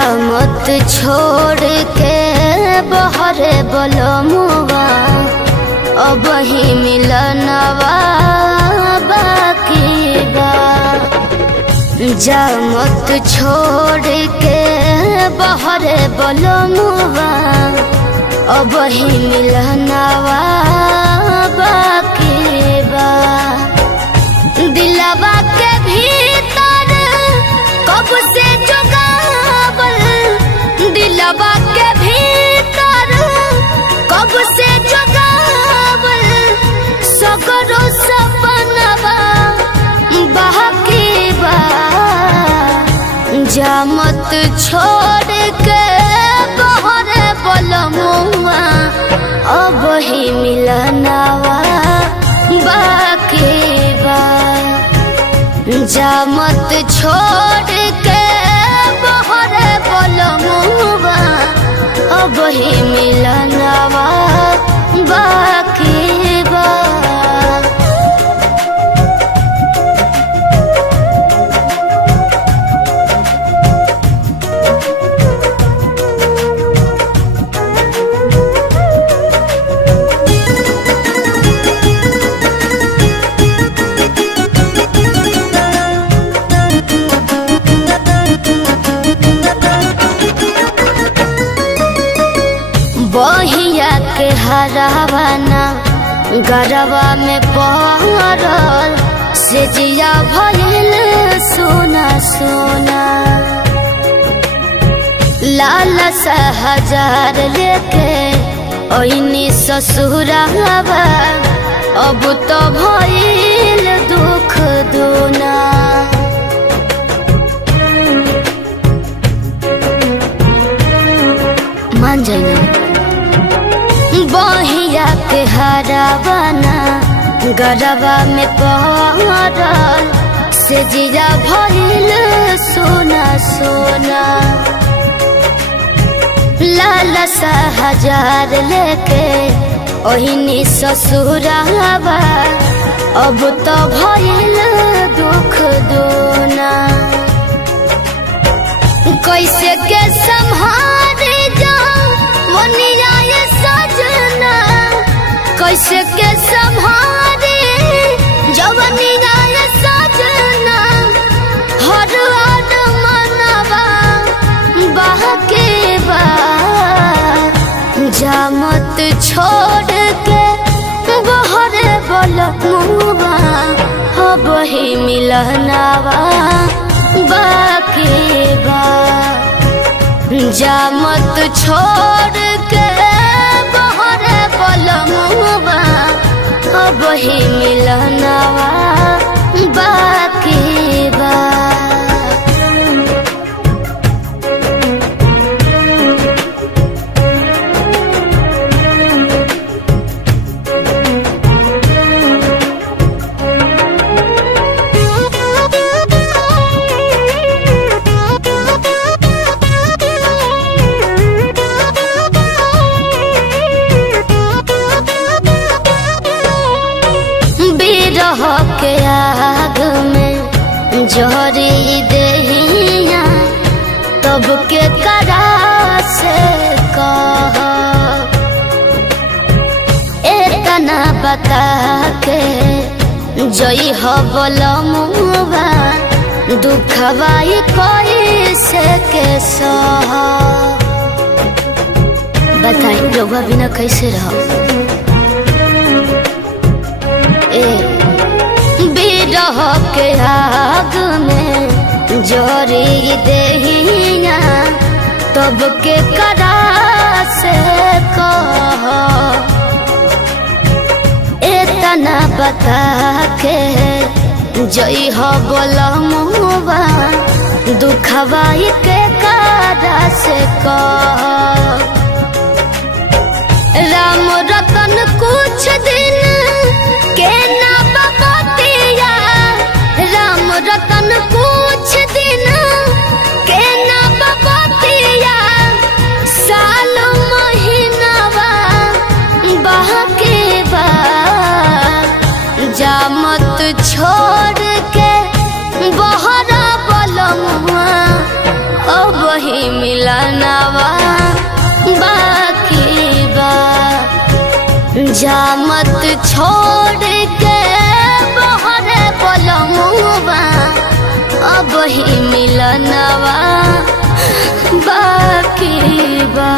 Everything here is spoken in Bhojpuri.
जा मत छोड़ के बहरे बलमुआ अब ही मिलनवा बाकी बा। जा मत छोड़ के बहरे बलमुआ अब ही मिलनवा बाकी बा। दिलवा के भीतर कब से जुगावल, दिलवा के भीतर कब से जुगावल सगरो सपनवा बाकी बा। जा मत छोड़ के बहरे बलमुआ अब ही मिलनवा बाकी बा। जा मत छोड़ के बहरे बलमुआ अब ही मिलनवा बाकी बा। बहिया के हरावाना गरवा में पहरल से जिया भइल सोना सोना। लाल सा हजार लेके ओइनी ससुरावा अब तो भइल दुख दूना। मान जाइना बहिया के हरावाना गरवा में पहरल से जिया भइल सोना सोना। लाल सा हजार लेके ओहिनी ससुरावा अब तो भइल दुख दूना। कैसे के संभारे जाऊं मोनिया ये सजना, कैसे के संभारे जवनिया ये सजना। हर हर मनवा बाकी बा। जा मत छोड़ के बहरे बलमुआ अब ही मिलनवा बाकी बा। जा मत छोड़ के बहरे बलमुआ अब ही मिलनवा बाकी बा। के आग में जोरी दहिया तब के करा से कह एतना बता के जई हो बलमुआ दुखवाई कैसे के सह। बताई लोग बिना कैसे रह बिरह के आग में जोरी दहिया तब के करा से कह एतना बता के जई हो बलमुआ दुखवाई के करा से कह। राम रतन कुछ दिन के ना बतिया, राम रतन कुछ दिन के ना बतिया। साल महीनावा बाकी बा। जा मत छोड़ के बहरा बलमुआ अब ही मिलनवा बाकी बा। जा मत छोड़ के बहरे पलमुआ, अब ही मिलनवा बाकी बा।